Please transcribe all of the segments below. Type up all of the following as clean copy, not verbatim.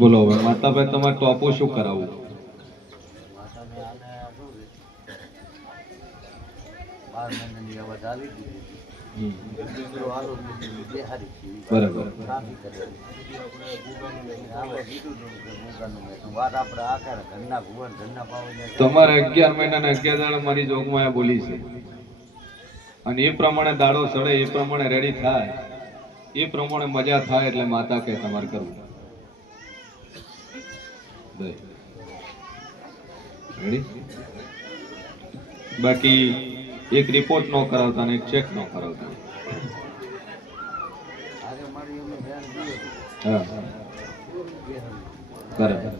બોલો હવે માતાભાઈ તમારે ટોપો શું કરાવવું? બરાબર. તમારે 11 મહિના ને 11 દાડા મારી જોગમાં બોલી છે અને એ પ્રમાણે દાડો સડે એ પ્રમાણે રેડી થાય એ પ્રમાણે મજા થાય એટલે માતા કે તમારે કરવું. બાકી એક રિપોર્ટ નો કરાવતા ને એક ચેક નો કરાવતા. હા બરાબર.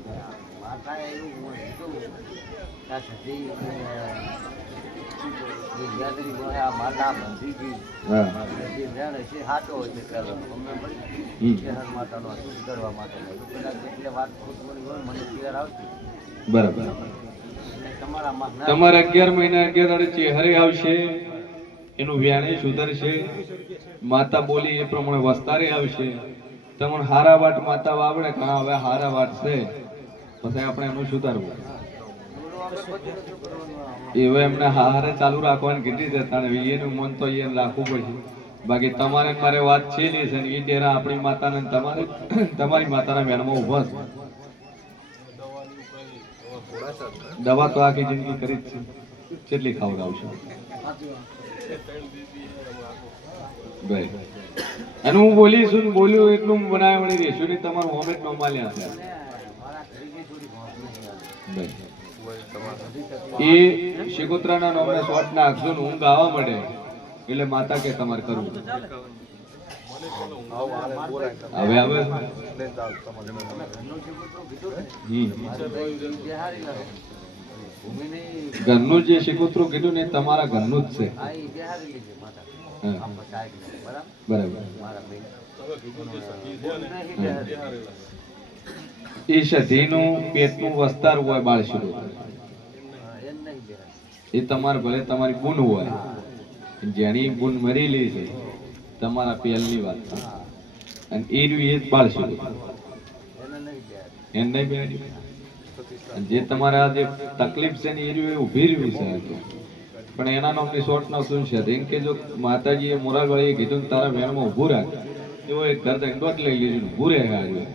બરાબર. તમારે 11 મહિના 11 દાડે ચહેરે આવશે, એનું વ્યાણી સુધરશે, માતા બોલી એ પ્રમાણે વસ્તારે આવશે. તમને હારા વાટ માતા વાવડે ઘણા હવે હારા વાટ છે પછી આપણે એનું સુધારવું. એવે એમને હારે ચાલુ રાખવાની કીધી છે તાણે એનું મન તો એ રાખવું પડશે. બાકી તમારે મારે વાત છે નહીં છે એ ડેરા આપણી માતાને તમારે તમારી માતાના વેનમાં ઉભા છે. દવા તો આખી જિંદગી કરી જ છે, કેટલી ખવડાવશે ભાઈ. અને હું બોલીશું બોલ્યું એટલું બનાવે વળી રહેશું ને તમારું હોમેટ નો માલ્યા છે એ શિકોત્રાના નામને શોટ નાખજો ને હું ગાવા મળે એટલે માતા કે તમારે કરવું. હવે હવે ઘરનું જે શિકોત્રું કીધું ને તમારા ઘરનું જ છે. બરાબર. એ સધીનું પેટનું વસ્તાર હોય બાળ શિકોત્ર એ તમારે ભલે તમારી બુન હોય જેની બુન મરેલી છે તમારા પહેલની વાત અને એ રહ્યું એ જ બાળ શિકોત્ર એને નહીં જે તમારા જે તકલીફ છે ને એ રહ્યું એ ઉભી રહ્યું છે પણ એના નામની શોર્ટ નો શું છે કે જો માતાજીએ મોરાલવાળીએ કીધું તારા વેરમાં ઊભું રાખ એવો એક ઘર દંડોટ લઈ લીધું ઊભું રહે હાર્યું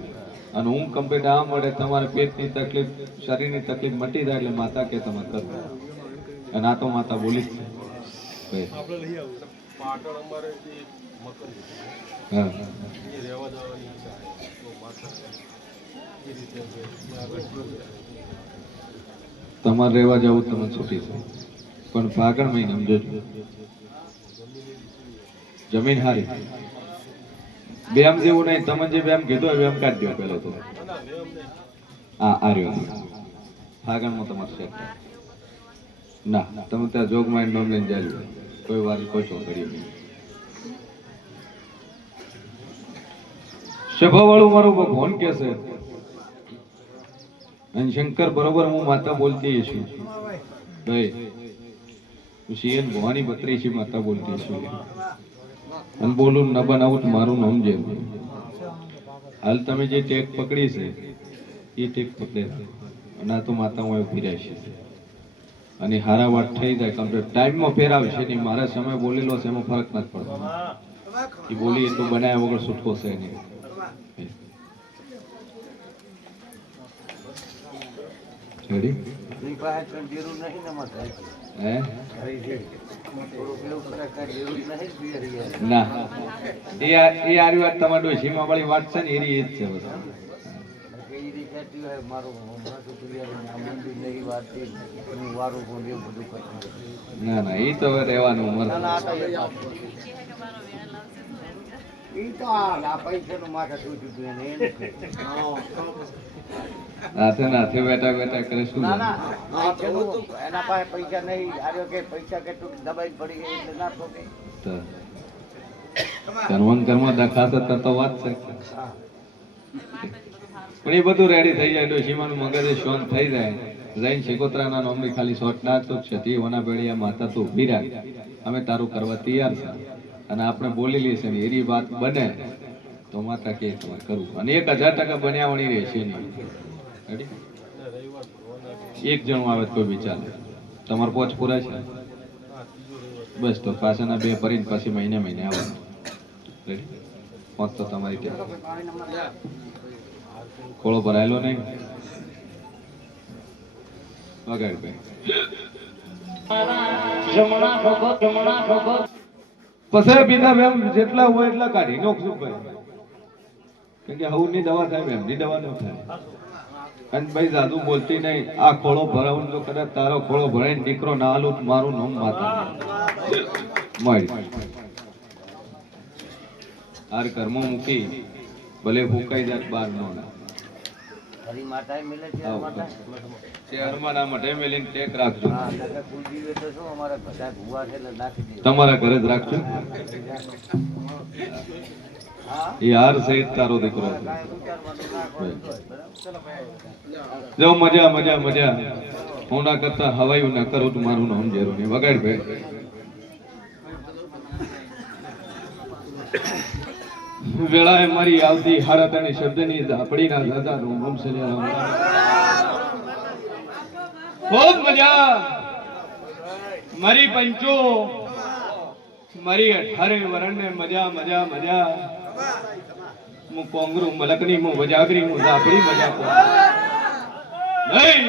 અને હું કમ્પ્લીટ આ મળે તમારે પેટની તકલીફ શરીરની તકલીફ મટી જાય એટલે માતા કે તમારે કરવું. અને આ તો માતા બોલી જ છે. તમારે રહેવા જવું તમે છૂટી છે પણ ફાગણ મહિને સમજો જમીન હારી બેમ જેવું નહીં. તમે જે બેમ કીધું બેમ કાઢી દો પેલો તો હા આર્યો ફાગણમાં તમારે સેટ ના તમે ત્યાં જોગ માઇન્ડ નોમ લઈને ચાલ્યું કોઈ વાર કોઈ ચોકડી નહીં. સભા વાળું મારું ભગવાન કે છે અને શંકર બરોબર હું માતા બોલતી છું ભાઈ શિયન ભવાની બત્રીસી માતા બોલતી છું અને બોલું ન બનાવું મારું નામ જેમ હાલ તમે જે ટેક પકડી છે એ ટેક પકડે અને આ તો માતા હું ઉભી રહેશે અને હારા વાત થઈ જાય કમ્પ્લીટ ટાઈમમાં ફેરાવશે નહીં. મારા સમય બોલેલો છે એમાં ફરક નથી પડતો. એ બોલી એ તો બનાવ્યા વગર છૂટકો છે નહીં. ના એ આરી વાત તમારી ડોશીમાં વાળી વાત છે ને એ જ છે બસ. ના ના એ તો હવે રહેવાનું ઉંમર હાથે નાથે બેઠા બેઠા કરે શું એના પાસે પૈસા નહીં આર્યો કે પૈસા કેટલું દબાઈ પડી ગઈ એટલે ના ઠોકે કર્મ દખાશે તો વાત છે પણ એ બધું રેડી થઈ જાય ડોશીમાનું મગજ શાંત થઈ જાય જૈન શિકોત્રાના નામની ખાલી શોટ નાખતો છતી વના બેડિયા માતા તો ઊભી રાખ અમે તારું કરવા તૈયાર છે અને આપણે બોલેલી છે ને એની વાત બને તો માતા કે તમારે કરવું અને 1000% બન્યા વણી રહેશે નહીં. રેડી? એક જણું આવે તો કોઈ બી ચાલે. તમારે પોચ પૂરા છે બસ તો પાછાના 2 ભરીને પછી મહિને આવવાનું. રેડી? પોચ તો તમારી ત્યાં ખોળો ભરાયેલો નહીં વગાડ ભાઈ. પછી બીના મેમ જેટલા હોય એટલા કાઢી નોખશું ભાઈ, કેમ કે હવની દવા થાય મેમની દવા ન થાય. અને ભાઈ જાદુ બોલતી નહીં. આ ખોળો ભરાવું તો કદાચ તારો ખોળો ભરાઈને દીકરો ના આલું મારું નામ માતા મળી હાર કર્મો મૂકી ભલે ફૂંકાઈ જાય બાર નો ના હરી માતાએ મિલે છે માતા શહેરમાં ના મઢે મેલીને ટેક રાખજો. હા નકર કુલજીવે તો શું અમારા બધા ભૂવા છે એટલે નાખી દે. તમારા ઘરે જ રાખજો. હા એ હાર સહિત તારો દીકરો છે. કાંઈ વિચારવાનું ના હોય તો બરાબર. ચલો ભાઈ જો મજા મજા મજા હું ના કરતા હવાયું ના કરું તો મારું નામ જેરું નહીં. વગાડ ભાઈ. વેળાએ મારી આવતી હારાતાની શબ્દની ઝાપડીના દાદાનું નામ સલ્યારામ. ખૂબ મજા મારી પંચો મારી 18 વરણને મજા મજા મજા હું કોંગરું મલકની હું વજાગરી હું ઝાપડી મજા કો નહીં.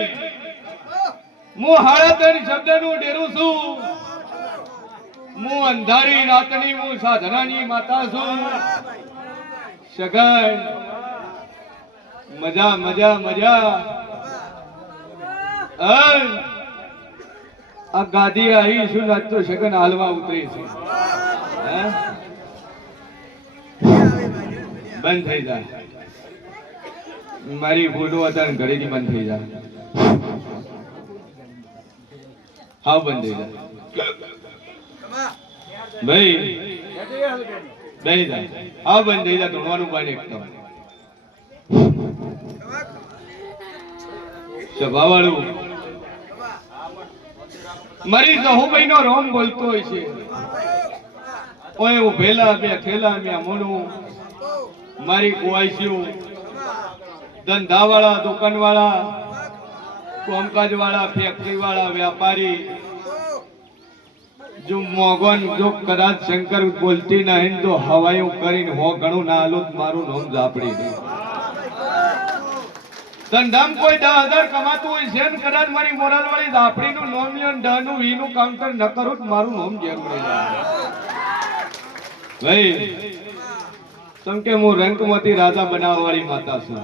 હું હારાતાની શબ્દનું ડેરું છું. હું અંધારી રાતની હું સાધનાની માતા છું. સગન મજા મજા મજા આ ગાદી આવી છું ને તો સગન હાલમાં ઉતરી છે. બંધ થઈ જાય મારી ફોટો હતા ઘરેથી બંધ થઈ જાય. હા બંધ થઈ જાય ભાઈ દઈ જાય. હા બંધ થઈ જાય ધોવાનું પાણી એકદમ સભાવાળું મારી જહુભાઈ નો રોમ બોલતો હોય છે. ઓય ઉભેલા બે થેલા મે મોનું મારી કુવાઈસ્યું ધંધાવાળા દુકાનવાળા કામકાજવાળા ફેક્ટરીવાળા વ્યાપારી જો મોગન જો કદાચ શંકર બોલતી નહીં તો હવાયું કરીને હો ઘણું ના આલું મારું નામ ઝાપડી નહીં. ધંધામ કોઈ 10,000 કમાતું હોય છે ને કદાચ મારી મોરલ વાળી ઝાપડી નું નામ યો 10 નું 20 નું કાઉન્ટર ન કરું તો મારું નામ જરૂર નહીં ભાઈ. કેમ કે હું રંગમતી રાજા બનાવવા વાળી માતા છું.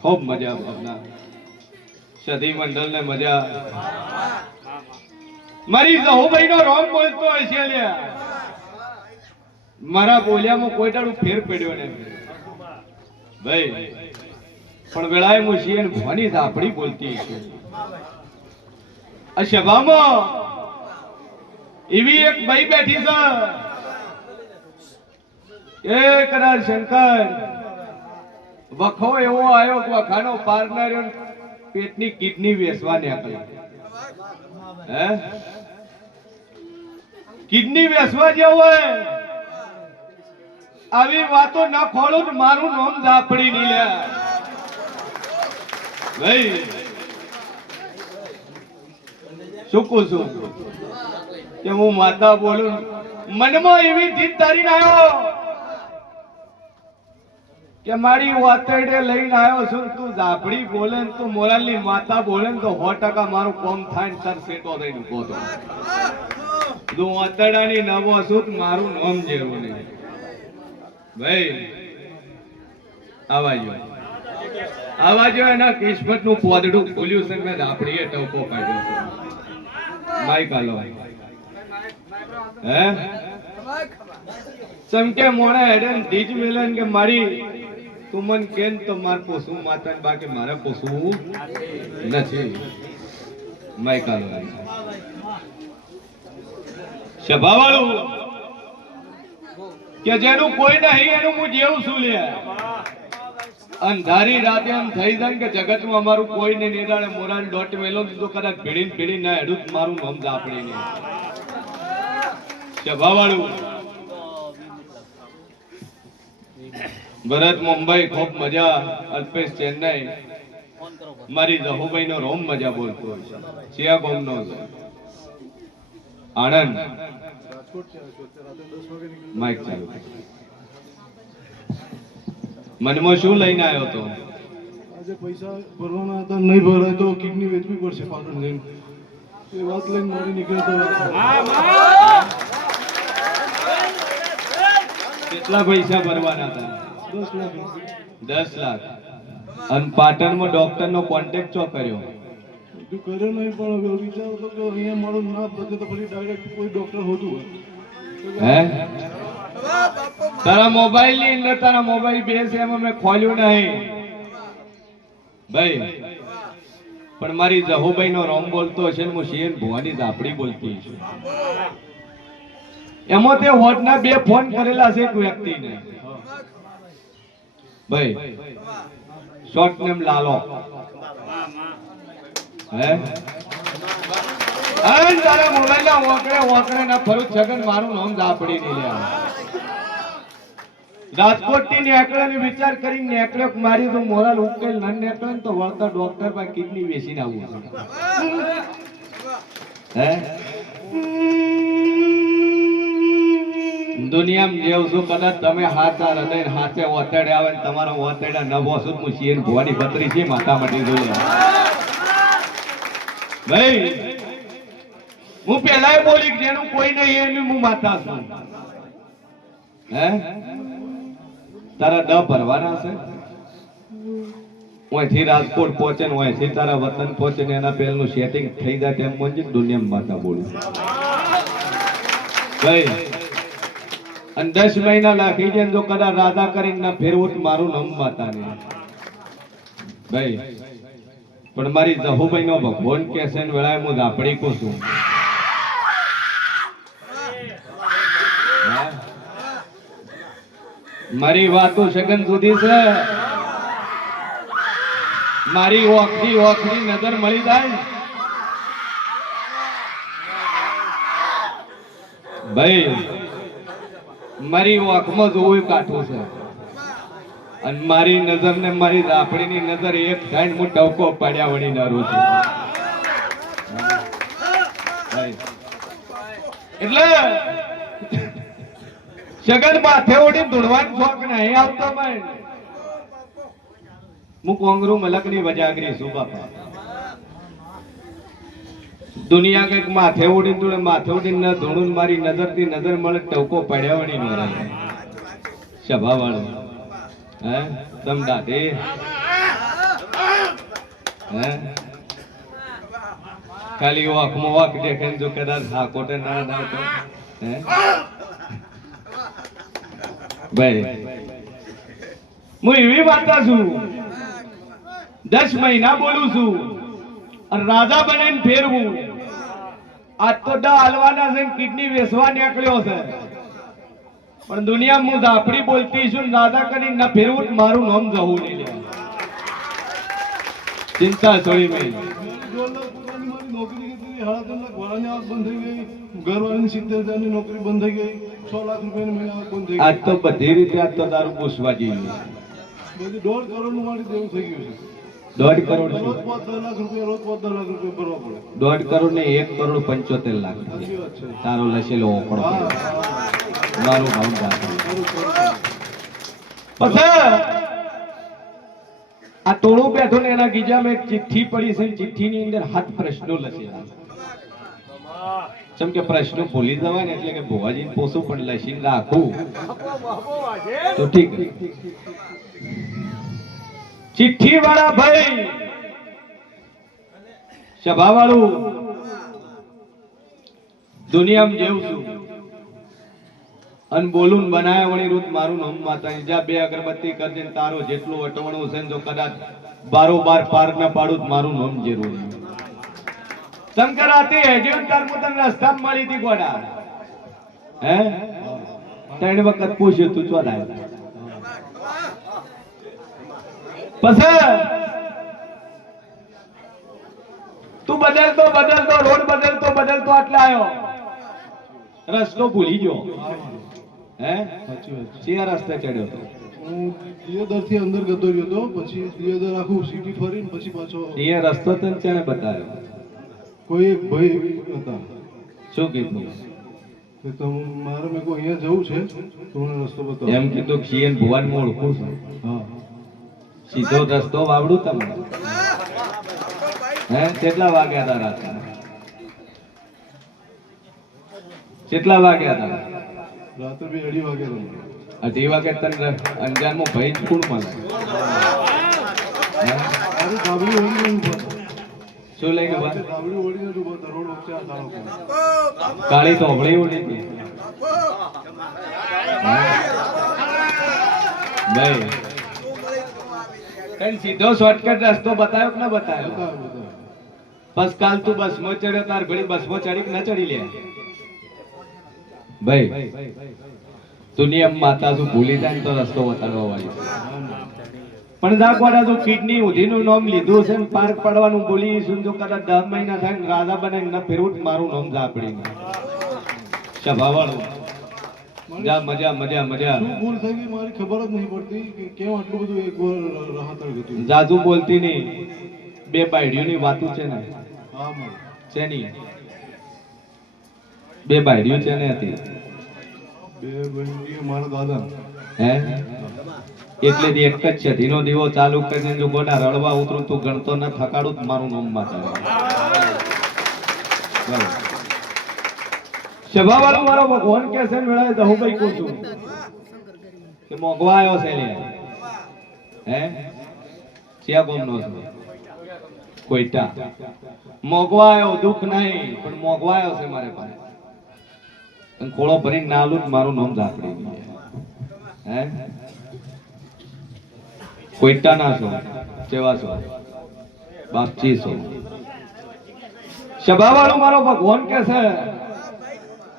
ખૂબ મજા આપના સધી મંડળ ને મજા મારી જહુભાઈ નો રોમ બોલતો હોય છે લ્યા. મારા બોલ્યામાં કોઈ દાડું ફેર પડ્યો ને ભાઈ. પણ વેળાએ હું છીએ ભવાની ઝાપડી બોલતી છે. આ સભામાં એવી એક બાઈ બેઠી છે એ કદાચ શંકર વખો એવો આવ્યો કે વખાનો પાર્ટનર પેટની કિડની વેચવા નીકળી. હે કિડની વેચવા જેવું હોય આવી વાતો ન ખોલું મારું નામ ઝાપડી નહીં લ્યા ભાઈ. શું કહું છું કે હું માતા બોલું મનમાં એવી જીત તારીને આવ્યો કે મારી વાતડે લઈને આવ્યો છું. તું ઝાપડી બોલે ને તું મોરાલની માતા બોલે ને તો 100% મારું કોમ થાય ને સર સેટો થઈને ઉભો તો. તું વાતડાની નવો છું મારું નામ જેવું નહીં ભાઈ. આવાજો એના કિસ્મત નું પોદડું ખોલ્યું છે. મેં ઝાપડીએ ટવકો કાઢ્યો છે. માઈક આલો હે ચમકે મોણે હેડન દીજ મિલન કે મારી તું મન કેન તો માર પોસું માતા બાકી મારે પોસવું નથી. માઈક આલો સભાવાળું કે જેનું કોઈ નહીં એનું હું જેવું છું લે. અંધારી રાતે એમ થઈ જાય કે જગતમાં અમારું કોઈ ને નિરાળે મોરાલ ડોટ મેલો તો કદાચ ભીડી ના હેડું મારું નામ ઝાપડી નહીં. સભાવાળું ભરત મુંબઈ ખૂબ મજા, અલ્પેશ ચેન્નઈ, મારી જહુભાઈ નો રોમ મજા બોલતો હોય છે. ચિયા ગામનો છે? આણંદ. માઇક ચાલુ. મનમાં શું લઈને આવ્યો તો? આજે પૈસા ભરવાના હતા, નહીં ભરાય તો કિડની વેચવી પડશે પાટણ જઈને. એ વાત લઈને મારી નીકળ્યો તો. કેટલા પૈસા ભરવાના હતા? 10 લાખ રૂપિયા. 10 લાખ. અને પાટણમાં ડોક્ટર નો કોન્ટેક્ટ ચો કર્યો? બીજું કર્યો નહીં, પણ હવે વિચાર હતો કે અહીંયા મારું ના પતે તો પછી ડાયરેક્ટ કોઈ ડોક્ટર હોતું હોય. હે? તારા મોબાઈલ ની અંદર તારા મોબાઈલ બેસે એમાં મેં ખોલ્યું નહીં ભાઈ, પણ મારી જહુભાઈ નો રોમ બોલતો હશે ને હું શિયન ભુવાની ઝાપડી બોલતી છું. એમાં તે હોટના 2 ફોન કરેલા છે એક વ્યક્તિને. ભાઈ શોર્ટ નેમ લાલો. હે? અન તારા મોબાઈલ ના વોકડે ના ફરું છગન મારું નામ ઝાપડી નહીં લે. રાજકોટ થી નેકળે ને વિચાર કરીને નેકળે મારી તો મોરલ ઉકેલ ન નેકળે ને તો વળતા ડોક્ટર પાસે કિડની વેચીને આવવું. હે? દુનિયામાં જેવું છું, કદાચ તમે હાચા હૃદય હાચે ઓતેડે આવે ને તમારા ઓતેડા નવો છું, હું શિયન ભુવાની પત્રી છે માતા માટે જોઈ ભાઈ. હું પેલા બોલી જેનું કોઈ નહીં એનું હું માતા છું. હે? તારા ડ ભરવાના છે? ઓયથી રાજકોટ પહોંચે ને ઓયથી તારા વતન પહોંચે ને એના પહેલનું સેટિંગ થઈ જાય તેમ મોંજી દુનિયામાં માતા બોલું ભાઈ. અને 10 મહિના લાખી જાય જો કદાચ રાધા કરીને ના ફેરવું તો મારું નામ માતા નહીં ભાઈ. પણ મારી જહુભાઈ નો ભગવાન કે છે ને વેળાએ હું ઝાપડી કો છું. મારી વાતો સગન સુધી છે. મારી ઓખરી નજર મળી જાય ભાઈ. મારી ઓખમાં જોવું કાઠું છે અને મારી નજર ને મારી ઝાપડીની નજર એક સાઈડ હું ટવકો પાડ્યા વળી નારું છું એટલે સગન માથે ઓડી ધૂળવાનું શોખ નહીં આવતો ભાઈ. હું કોંગરું મલક ની વજાગરી છું બાપા. દુનિયા કઈક માથે ઉડી તું માથે ઉડી ન ધૂણું મારી નજર થી નજર મળે ટવકો પડ્યા વળી નો રહે સભા વાળો. હે તમ દાદી હે ખાલી વાકમાં વાક દેખે જો કદાચ હાકોટે ના ના તો હે ભાઈ. હું એવી વાતા છું 10 મહિના બોલું છું અને રાજા બનીને ફેરવું. આજ તો ડ હાલવાના છે, કિડની વેચવા નીકળ્યો છે, પણ દુનિયામાં હું ઝાપડી બોલતી છું. રાજા કરીને ના ફેરવું મારું નામ જવું નહીં લે. ચિંતા છોડી મેં 2 લાખ રૂપિયાની મારી નોકરી હતી, 3.5 લાખ વાળાની આવક બંધ થઈ ગઈ, ઘરવાળાની 70,000 ની નોકરી બંધ થઈ ગઈ, 6 લાખ રૂપિયાની મહિના આવક બંધ થઈ ગઈ. આજ તો બધી રીતે આજ તો તારું પૂછવા જઈએ. બધી 1.5 કરોડ નું મારી દેવું થઈ ગયું છે. 1.5 કરોડ રોજ 10 લાખ રૂપિયા, રોજ 10 લાખ રૂપિયા ભરવા પડે. 1.5 કરોડ ને 1.75 લાખ સાચી વાત છે. તારો લસેલો ઓકળો મારું ભાવ પછી આ ટોળું બેઠો ને એના ગીજામાં એક ચિઠ્ઠી પડી છે. ચિઠ્ઠીની અંદર 7 પ્રશ્નો લખેલા છે. જેમ કે પ્રશ્નો ભૂલી જવાય ને એટલે કે ભુવાજી પોસું પણ લસીને રાખું તો ઠીક. ચિઠ્ઠી વાળા ભાઈ સભા વાળું દુનિયામાં જેવું છું અને બોલું બનાયા વળી રૂત મારું નામ માતા. જા 2 અગરબત્તી કરજે તારો જેટલું અટવણું છે જો કદાચ 12 પાર ના પાડું મારું નામ જરૂર. શંકરાતી હેજી તાર મુતન રસ્તા મળી હતી ગોડા. હે 3 વખત પૂછ્યું તું ચોદાય પછી તું બદલતો રોડ બદલતો આટલા આવ્યો રસ્તો ભૂલી ગયો. હે સાચી વાત છે. ચિયા રસ્તે ચડ્યો તો? હું દિયોદરથી અંદર જતો રહ્યો હતો, પછી દિયોદર આખું સિટી ફરીને પછી પાછો એ રસ્તો તને છે ને બતાવ્યો. કોઈ એક ભાઈ હતા શું કીધું? કે મારે મેં કોઈ અહીંયા જવું છે તો મને રસ્તો બતાવો. એમ કીધું કે શિયન ભુવન માં ઓળખું છું. હા, સીધો રસ્તો વાવડું તમને. હે કેટલા વાગ્યા હતા રાતે? કેટલા વાગ્યા હતા? રાત્રે 2:30 વાગે તમે 2:30 વાગે તને અંજારમાં ભાઈ જ કોણ મળે? હે? મારી ધાબળી ઓળીને ઊભા હતા. શું લઈને ઉભા? ધાબળી ઓળીને જ ઊભા હતા, રોડ વચ્ચે આ તાળો પર. કાળી તો હમણાં ઉડી હતી. ભાઈ તને સીધો શોર્ટકટ રસ્તો બતાવ્યો કે ના બતાવ્યો? બતાવો. બસ કાલ તું બસમાં ચડ્યો તાર ઘડી બસમાં ચડી કે ના ચડી લે? ભાઈ દુનિયામાં માતા શું ભૂલી જાય ને તો રસ્તો બતાડવા વાળી છે. પણ દાખવાડા જો કિડની ઉધીનું નામ લીધું છે ને પાર્ક પડવાનું બોલી શું જો કદાચ 10 મહિના થાય ને રાજા બને ન ફેરવું મારું નામ ઝાપડી સભાવાળું જા મજા મજા મજા. શું ભૂલ થઈ ગઈ મારી ખબર જ નહીં પડતી કે કેમ આટલું બધું એકવાર રાહતર ગયું. જાજુ બોલતી નહીં. બે બાયડીઓની વાતું છે ને હા મારે છે નહીં. બે બાયડીઓ છે ને હતી. બે બહેનીઓ મારા દાદા. હે એટલે જ એક જ છે. ધીનો દીવો ચાલુ કરીને જો ગોડા રળવા ઉતરું તું ગણતો ન થકાડું મારું નામ માતા. સભાવાળો મારો ભગવાન કે છે ને વેળાએ દહુભાઈ કહું છું કે મોગવા આવ્યો છે લે. હે ક્યાં ગોમનો છે? કોઈટા. મોગવા આવ્યો દુઃખ નહીં પણ મોગવા આવ્યો છે મારે પાસે. અને ખોળો ભરીને નાલું જ મારું નામ ઝાપડી. હે કોઈટા ના છો? કેવા છો? બાપજી છો. સભાવાળો મારો ભગવાન કે છે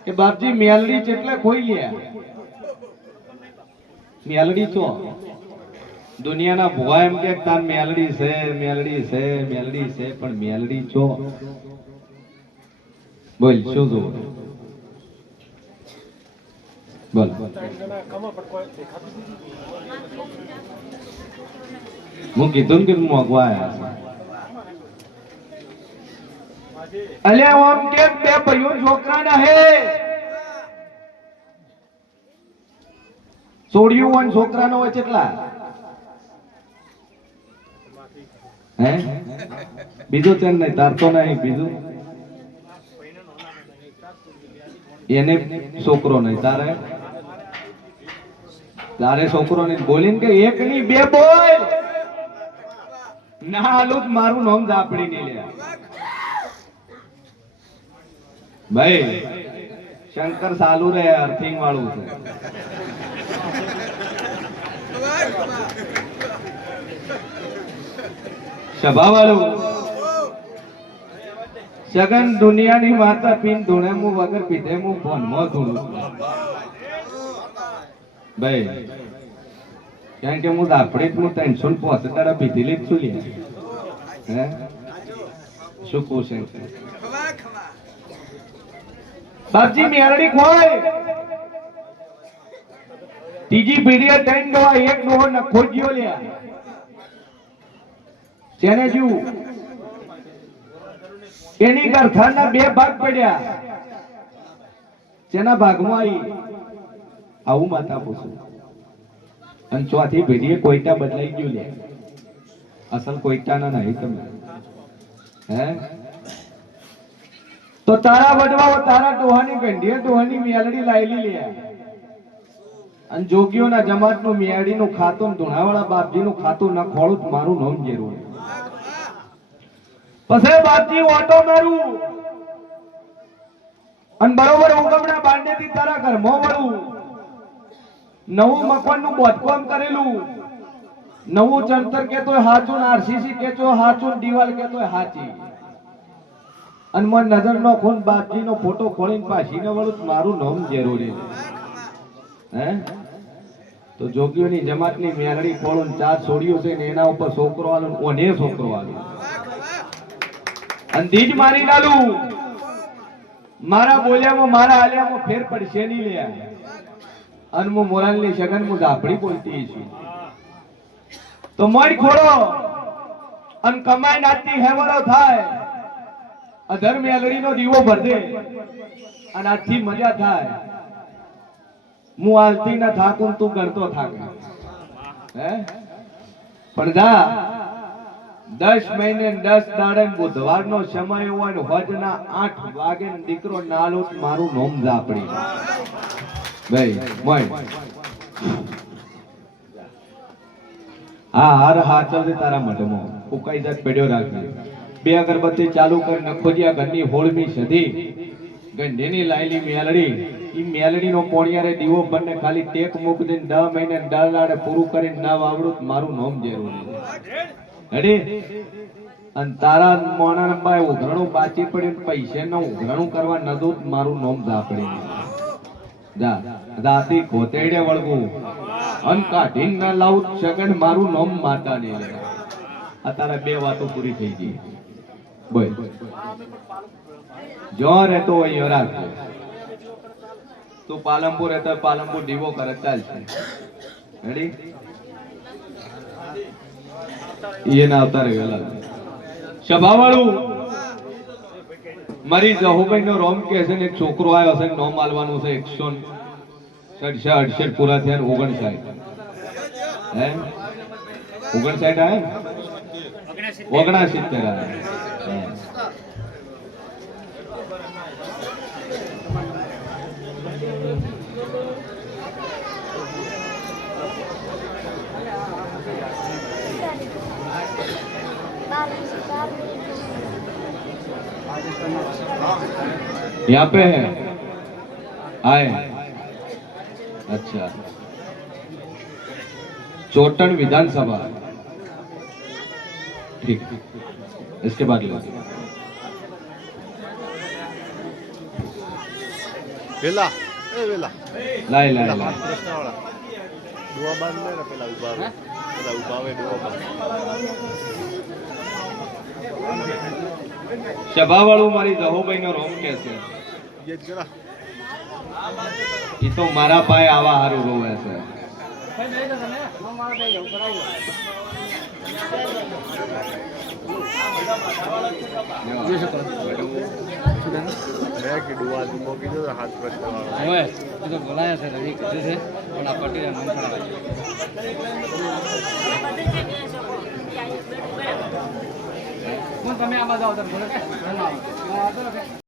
કે બાપજી મેલડી જેટલે ખોઈ ગયા. મેલડી છો દુનિયાના ભુવા એમ કે તાર મેલડી છે મેલડી છે મેલડી છે પણ મેલડી છો બોલ શું જો બોલ. હું કીધું ને કે મોગવા આવ્યા છે. અલ્યા ઓમ કે બે ભાઈઓ છોકરા ના હે છોડ્યું હોય છોકરા નો હોય કેટલા? હે બીજું છે નહીં તાર તો નહીં બીજું એને છોકરો નહીં તારે તારે છોકરો નહીં બોલીને કે એક ની બે બોલ ના હાલું જ મારું નામ ઝાપડી નહીં લે. ભાઈ શંકર સાલું રે અર્થિંગ વાળું છે. સભા વાળું સગન દુનિયાની માતા પીન ધોણે મુ વગર પીધે મુ ફોન માં ધોડું. ભાઈ કારણ કે હું દાપડી જ હું 365 પીધેલી જ છું લે. હે શું પૂછે બાપજી મેરડી ખોય ત્રીજી પીઢીએ 3 ડોહા 1 ડોહો નખો જ્યો લે. જેને જુ એની ગરથાના 2 ભાગ પડ્યા. જેના ભાગમાં આવી આવું માતા પૂછું. અને ચોથી પેઢીએ કોઈટા બદલાઈ ગયું લે. અસલ કોઈટા ના નહીં તમે. હે તો તારા વડવાઓ તારા ડોહાની ગંઢીએ ડોહાની મેલડી લાયેલી લે. અને જોગીઓના જમાતનું મેળીનું ખાતું ધુણાવાળા બાપજીનું ખાતું ન ખોળું મારું નામ જેરું. પછી બાપજી ઓટો મારું અને બરોબર ઉગમણા બાંડેથી તારા ઘરમાં વળું. નવું મકાનનું બાંધકામ કરેલું. નવું ચણતર કેતોય હાચું ને આરસીસી કેતો હાચું ને દિવાલ કેતોય હાચી. અને મને નજર નો ખૂન બાપજીનો ફોટો ખોલીને પાછીને વળું મારું નામ જરૂરી. હે તો જોગીઓની જમાતની મેરડી ખોળું 4 છોડ્યું છે ને એના ઉપર છોકરો આલો ઓને છોકરો આલો અને દીજ મારી ડાલું. મારા બોલ્યામાં મારા આલ્યામાં ફેર પડશે નહીં લે. અને હું મોરાલની સગન હું ઝાપડી બોલતી છું તો મન ખોડો અને કમાઈ નાતી હેવરો થાય અધર્મ મેલડીનો દીવો ભરદે અને આથી મજા થાય હું આલતી ના થાકું તું ગણતો થાક હે પણ જા 10 મહિને 10 દાડે બુધવારનો સમય હોય ને હોજના 8 વાગે દીકરો નાલું મારું નોમ ઝાપડી ભાઈ મોય હા હાર હાચવજે તારા મઢમાં ઉકાઈ જાત પડ્યો રાખજે બે અગરબત્તી ચાલુ કર નખોજિયા ઘરની હોળમી સધી ગંઢેની લાયલી મેલડી ઈ મેલડીનો પોણિયારે દીવો બંને ખાલી ટેક મૂક દે 10 મહિને 10 દાડે પૂરું કરીને ના વાવડું મારું નામ જેરું હેડી અને તારા મોણા બાય ઉઘરણું બાચી પડ્યું પૈસે નો ઉઘરણું કરવા નદું મારું નામ ઝાપડી જા રાતી કોતેડે વળગું અન કાઢીન ના લાવું સગન મારું નામ માતા ને આ તારા બે વાતો પૂરી થઈ ગઈ બોલ જો રહેતો હોય રાખ તું પાલનપુર રહેતો પાલનપુર દીવો કરે ચાલશે રેડી એને આવતા રહેલા સભાવાળું મારી જહુભાઈ નો રોમ કે છે ને એક છોકરો આવ્યો છે નોમ આલવાનું છે 167 પૂરા થયા 59 હે 59 આયા 69 આયા यहाँ पे है आए अच्छा चोटन विधानसभा ठीक इसके बाद ले વેલા लाए लाए लाए પ્રશ્નવાળા દુઆ બાંધ લે ને પેલા ઉભા આવે દુઆ બાંધ સભાવાળું મારી જહોભાઈ નો રોમ કે છે યજ કરા ઈ તો મારા પાસે આવા હારું રોવે છે મેં કીધું આ તું મોકી દો હાથ પ્રશ્નવાળા હવે એ તો બોલાયા છે રવિ કીધું છે પણ આ પટેલ નામ પણ તમે આમાં જાઓ તમે બોલો કે